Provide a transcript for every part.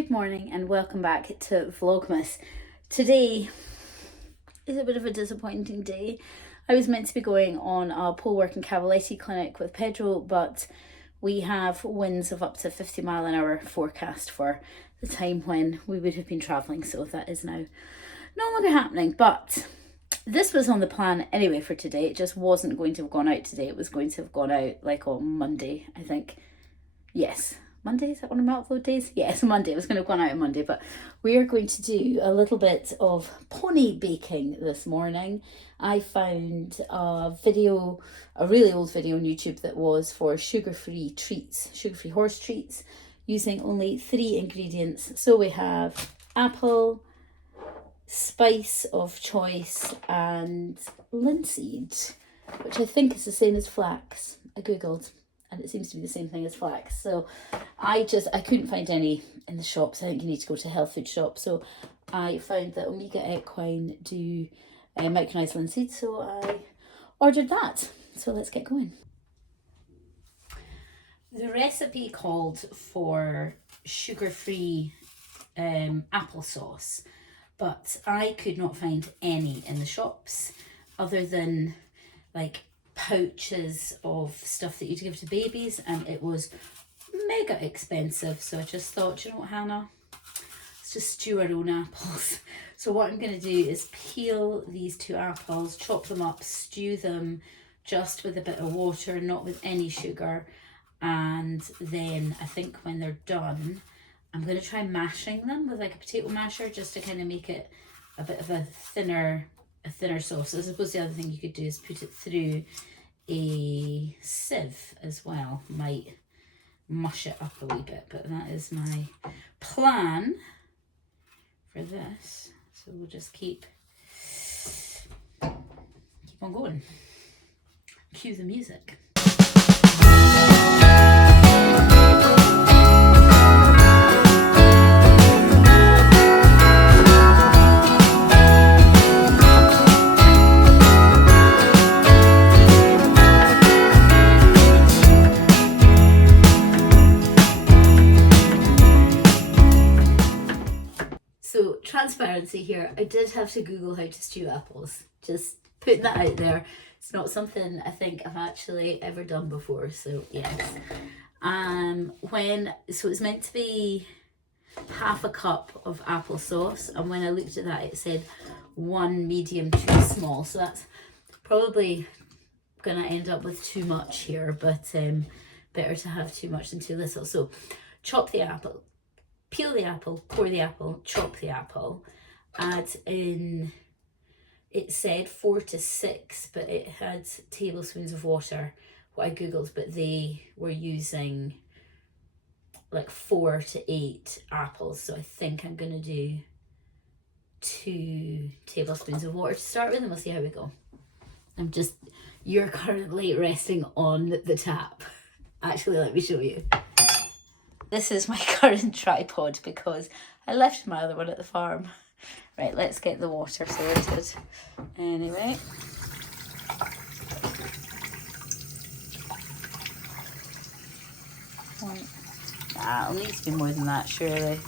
Good morning and welcome back to Vlogmas. Today is a bit of a disappointing day. I was meant to be going on a pole work and cavaletti clinic with Pedro, but we have winds of up to 50 mile an hour forecast for the time when we would have been travelling, so that is now no longer happening. But this was on the plan anyway for today. It just wasn't going to have gone out today. It was going to have gone out like on Monday, I think. Yes. Monday, is that one of my upload days? Yes, Monday. It was going to have gone out on Monday, but we are going to do a little bit of pony baking this morning. I found a video, a really old video on YouTube that was for sugar-free treats, sugar-free horse treats, using only 3 ingredients. So we have apple, spice of choice, and linseed, which I think is the same as flax. I googled, and it seems to be the same thing as flax. So I couldn't find any in the shops. I think you need to go to a health food shop. So I found that Omega Equine do micronized linseed, so I ordered that. So let's get going. The recipe called for sugar-free applesauce, but I could not find any in the shops other than like pouches of stuff that you'd give to babies, and it was mega expensive. So I just thought, you know what, Hannah, let's just stew our own apples. So what I'm going to do is peel these 2 apples, chop them up, stew them just with a bit of water, not with any sugar, and then I think when they're done I'm going to try mashing them with like a potato masher just to kind of make it a bit of a thinner sauce. I suppose the other thing you could do is put it through a sieve as well, might mush it up a wee bit, but that is my plan for this. So we'll just keep on going. Cue the music. Transparency here, I did have to Google how to stew apples, just putting that out there. It's not something I think I've actually ever done before, so yes. So it's meant to be half a cup of applesauce, and when I looked at that it said 1 medium, 2 small, so that's probably gonna end up with too much here, but better to have too much than too little. So chop the apple, peel the apple, core the apple, chop the apple, add in, it said 4 to 6, but it had tablespoons of water, what I googled, but they were using like 4 to 8 apples, so I think I'm going to do 2 tablespoons of water to start with, and we'll see how we go. You're currently resting on the tap. Actually, let me show you. This is my current tripod because I left my other one at the farm. Right, let's get the water sorted. Anyway. It'll need to be more than that, surely.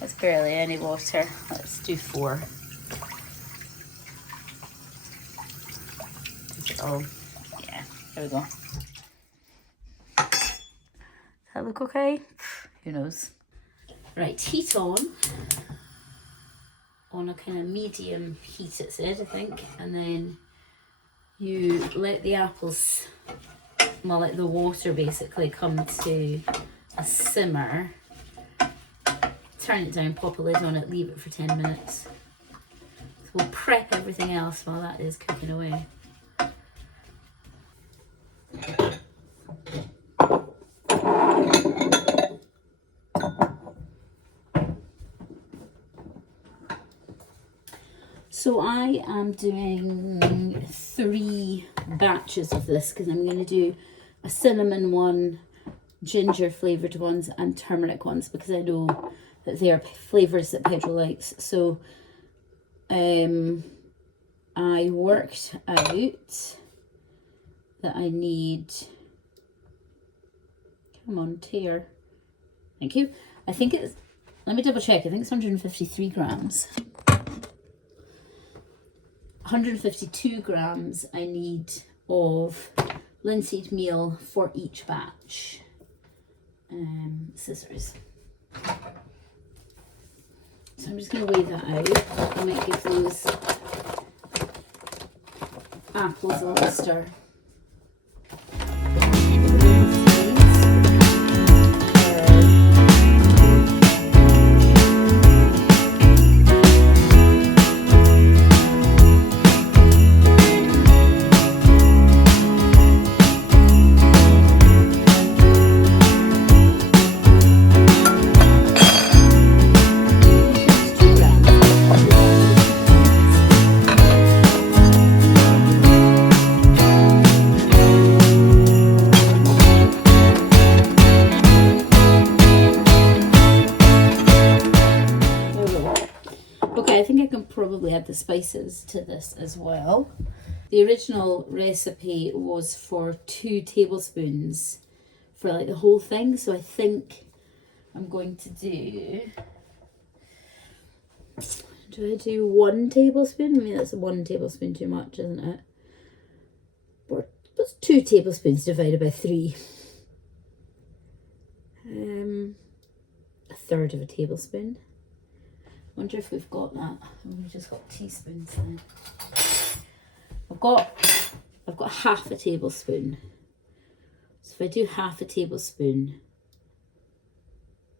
That's barely any water. Let's do 4. Oh, yeah, there we go. That look okay? Who knows? Right, heat on a kind of medium heat, it said, I think, and then you let the apples, well, let the water basically come to a simmer, turn it down, pop a lid on it, leave it for 10 minutes. So we'll prep everything else while that is cooking away. So I am doing 3 batches of this because I'm going to do a cinnamon one, ginger flavoured ones, and turmeric ones because I know that they are flavours that Pedro likes. So I worked out that I need, come on, tear. Thank you. I think it's Let me double check. I think it's 153 grams. 152 grams I need of linseed meal for each batch. Scissors. So I'm just going to weigh that out. I might give those apples a little stir. Probably add the spices to this as well. The original recipe was for 2 tablespoons for like the whole thing, so I think I'm going to do I do 1 tablespoon? I mean, that's 1 tablespoon too much, isn't it? Or what's 2 tablespoons divided by 3? A third of a tablespoon. Wonder if we've got that. We've just got teaspoons then. I've got half a tablespoon. So if I do half a tablespoon,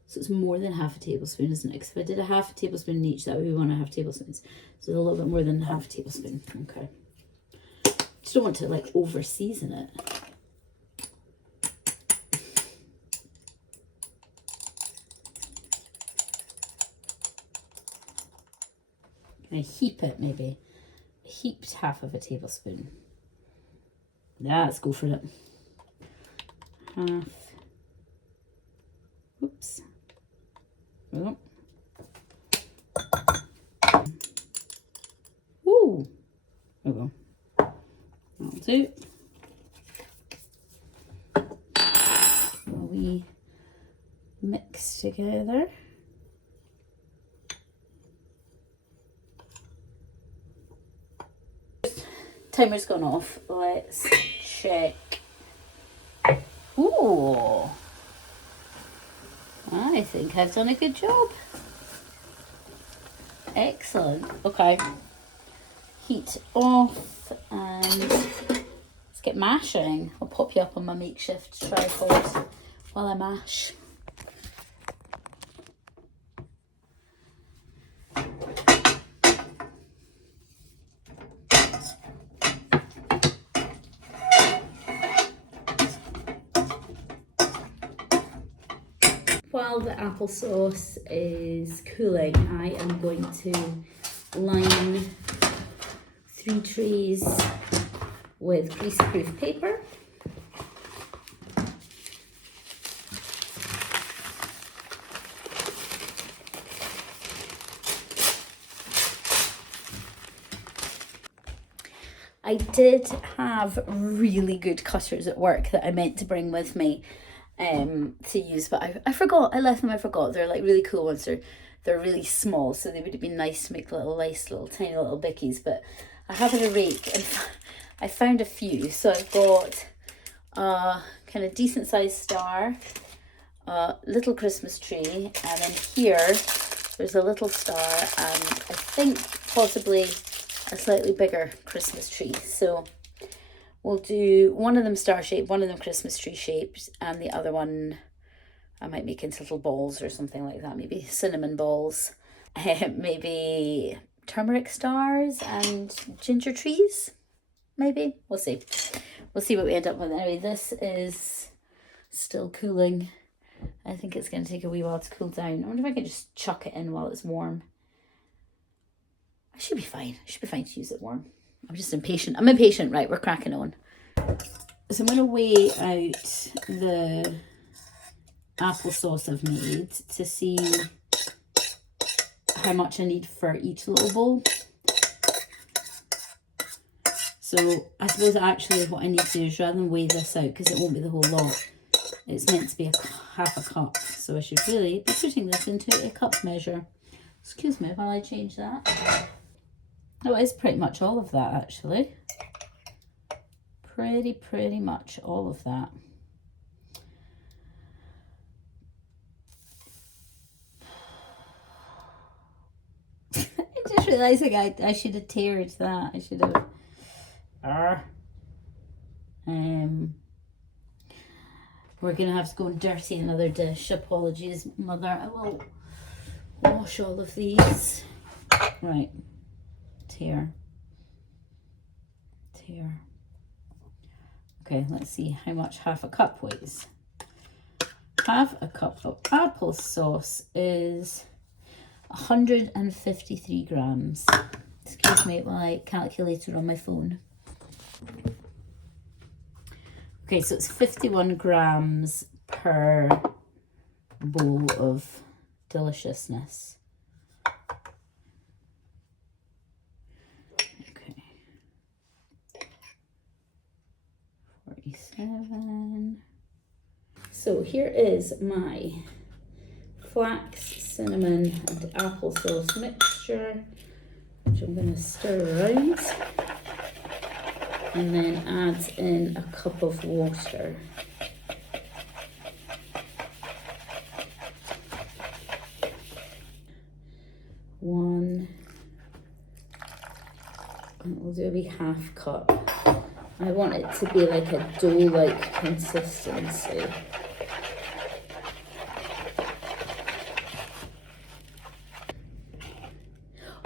so it's more than half a tablespoon, isn't it? Because if I did a half a tablespoon in each, that would be 1.5 tablespoons. So a little bit more than half a tablespoon. Okay. Just don't want to like over season it. Can I heap it maybe? Heaped half of a tablespoon. Yeah, let's go for it. Half. Oops. Oh. Ooh. There we go. That'll do. While we mix together. Timer's gone off. Let's check. Ooh. I think I've done a good job. Excellent. Okay. Heat off and let's get mashing. I'll pop you up on my makeshift tripod while I mash. While the applesauce is cooling, I am going to line 3 trays with grease-proof paper. I did have really good cutters at work that I meant to bring with me to use, but I forgot. I left them. I forgot. They're like really cool ones. They're really small, so they would have been nice to make nice little tiny little bickies. But I have a rake and I found a few. So I've got a kind of decent sized star, a little Christmas tree, and then here there's a little star, and I think possibly a slightly bigger Christmas tree. So we'll do one of them star shaped, one of them Christmas tree shaped, and the other one I might make into little balls or something like that. Maybe cinnamon balls, maybe turmeric stars and ginger trees. Maybe we'll see. We'll see what we end up with. Anyway, this is still cooling. I think it's going to take a wee while to cool down. I wonder if I can just chuck it in while it's warm. I should be fine. I should be fine to use it warm. I'm just impatient. I'm impatient. Right, we're cracking on. So I'm going to weigh out the applesauce I've made to see how much I need for each little bowl. So I suppose actually what I need to do is rather than weigh this out, because it won't be the whole lot, it's meant to be half a cup. so I should really be putting this into a cup measure. Excuse me while I change that. Oh, it's pretty much all of that, actually. Pretty much all of that. I just realising I should have tiered that. I should have. We're gonna have to go and dirty another dish. Apologies, Mother. I will wash all of these. Right. Tier. Okay, let's see how much half a cup weighs. Half a cup of applesauce is 153 grams. Excuse me while I calculate it on my phone. Okay, so it's 51 grams per bowl of deliciousness. Okay. 47. So here is my flax, cinnamon and applesauce mixture, which I'm going to stir around. And then add in a cup of water. One, and we'll do a wee half cup. I want it to be like a dough-like consistency.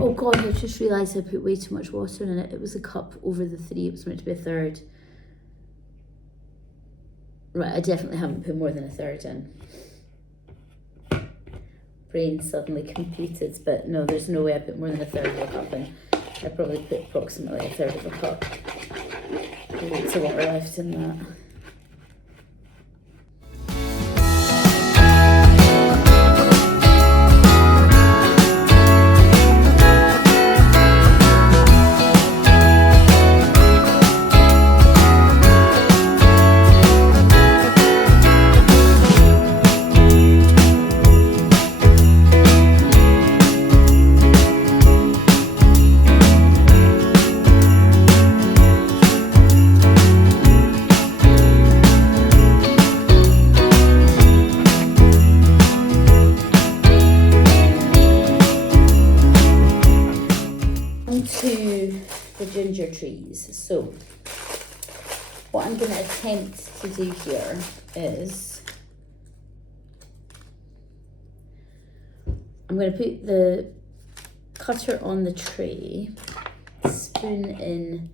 Oh God, I just realised I put way too much water in it. It was a cup over the 3, it was meant to be a third. Right, I definitely haven't put more than a third in. Brain suddenly computed, but no, there's no way I put more than a third of a cup in. I probably put approximately a third of a cup. Lots of water left in that. Ginger trees. So what I'm going to attempt to do here is I'm going to put the cutter on the tray, spoon in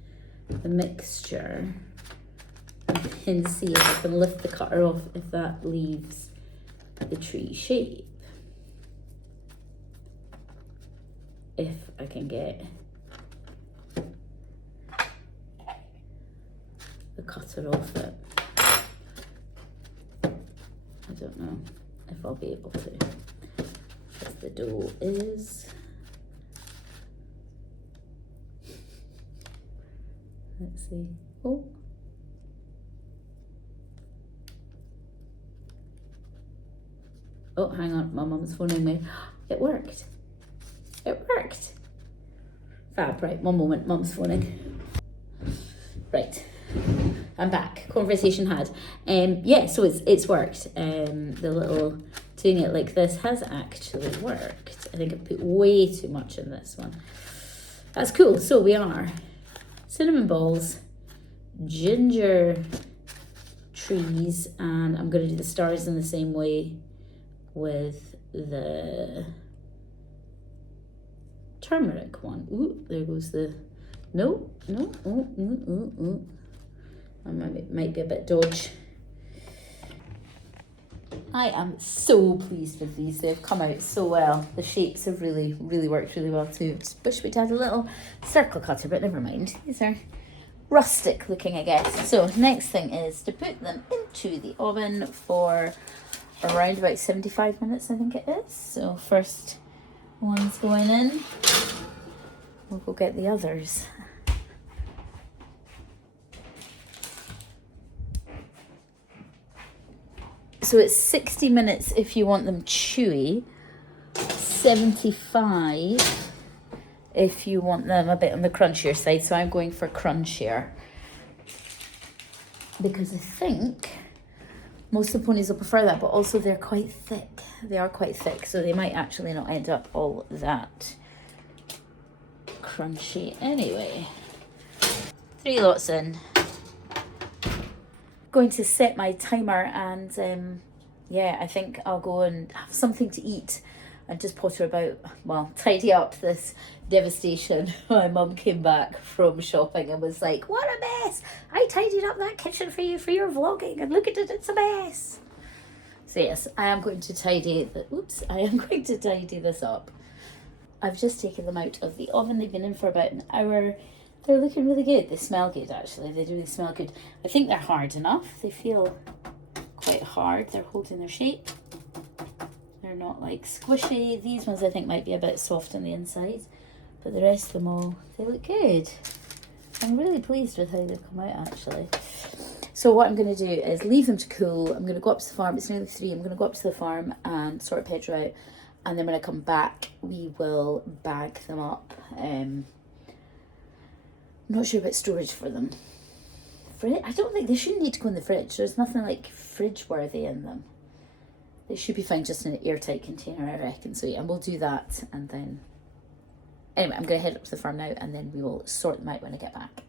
the mixture, and then see if I can lift the cutter off if that leaves the tree shape. If I can get the cutter off it. I don't know if I'll be able to, because the dough is. Let's see. Oh. Oh, hang on, my mum's phoning me. It worked. It worked. Fab, right, one moment, mum's phoning. Right. I'm back. Conversation had. Yeah, so it's worked. The little doing it like this has actually worked. I think I put way too much in this one. That's cool. So we are cinnamon balls, ginger trees, and I'm going to do the stars in the same way with the turmeric one. Ooh, there goes the... No. I might be a bit dodge. I am so pleased with these. They've come out so well. The shapes have really worked really well too. Just wish we'd had a little circle cutter, but never mind. These are rustic looking, I guess. So next thing is to put them into the oven for around about 75 minutes, I think it is. So first one's going in. We'll go get the others. So So it's 60 minutes if you want them chewy, 75 if you want them a bit on the crunchier side. So I'm going for crunchier because I think most of the ponies will prefer that, but also they're quite thick. They are quite thick, so they might actually not end up all that crunchy anyway. 3 lots in. Going to set my timer and yeah, I think I'll go and have something to eat and just potter about, well, tidy up this devastation. My mum came back from shopping and was like, what a mess! I tidied up that kitchen for you for your vlogging and look at it, it's a mess. So yes, I am going to tidy this up. I've just taken them out of the oven. They've been in for about an hour. They're looking really good. They smell good, actually. They do smell good. I think they're hard enough. They feel quite hard. They're holding their shape. They're not like squishy. These ones I think might be a bit soft on the inside, but the rest of them all, they look good. I'm really pleased with how they've come out, actually. So what I'm going to do is leave them to cool. I'm going to go up to the farm. It's nearly 3. I'm going to go up to the farm and sort Pedro out, and then when I come back, we will bag them up. I'm not sure about storage for them. I don't think they shouldn't need to go in the fridge. There's nothing like fridge worthy in them. They should be fine just in an airtight container, I reckon. So yeah, we'll do that, and then anyway, I'm going to head up to the farm now, and then we will sort them out when I get back.